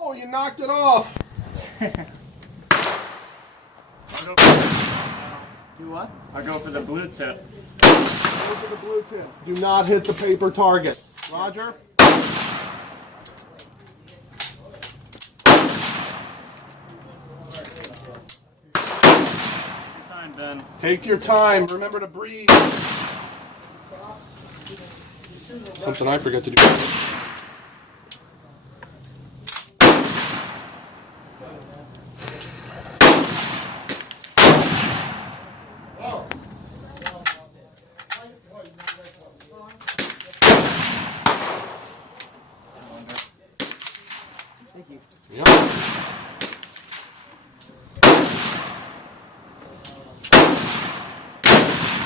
Oh, you knocked it off. Do what? I'll go for the blue tip. Go for the blue tips. Do not hit the paper targets. Roger? Time, Ben. Take your time. Remember to breathe. Something I forget to do. Thank you. Yep.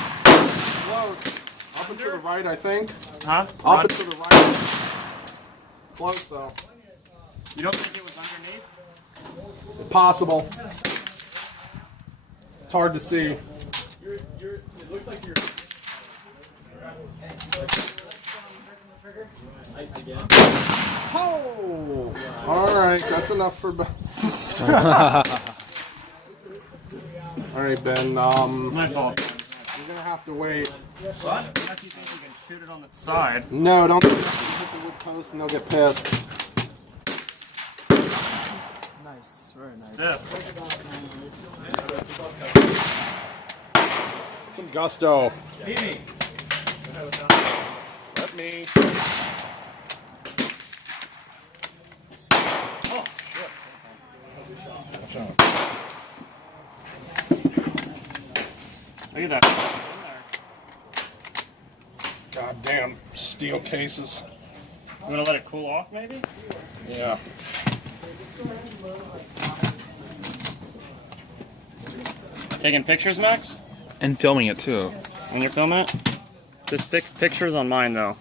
Close. Up and to the right, I think. Huh? Up and to the right. Close, though. You don't think it was underneath? Possible. It's hard to see. It looked like you're... Oh! Alright, that's enough for Ben. Alright, Ben, My fault. you're gonna have to wait. What? Unless you think you can shoot it on the side. No, don't hit the wood post and they'll get pissed. Nice, very nice. Stiff. Some gusto. Let me. Look at that. Goddamn steel cases. You want to let it cool off, maybe? Yeah. Taking pictures, Max? And filming it too. When you're filming it? Just pictures on mine, though.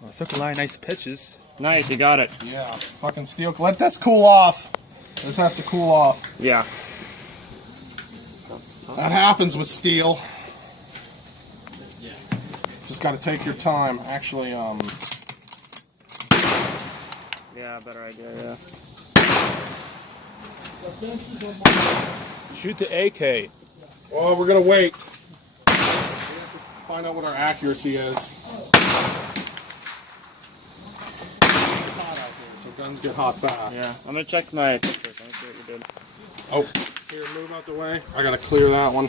Well, it took a lot of nice pitches. Nice, you got it. Yeah. Fucking steel. Let this cool off. This has to cool off. Yeah. That happens with steel. Just gotta take your time. Actually, Yeah, better idea, yeah. Shoot the AK. well, we're gonna wait. We have to find out what our accuracy is. It's hot out here, so guns get hot fast. Yeah, I'm gonna check my pictures. Let me see what you did. Oh, here, move out the way. I gotta clear that one.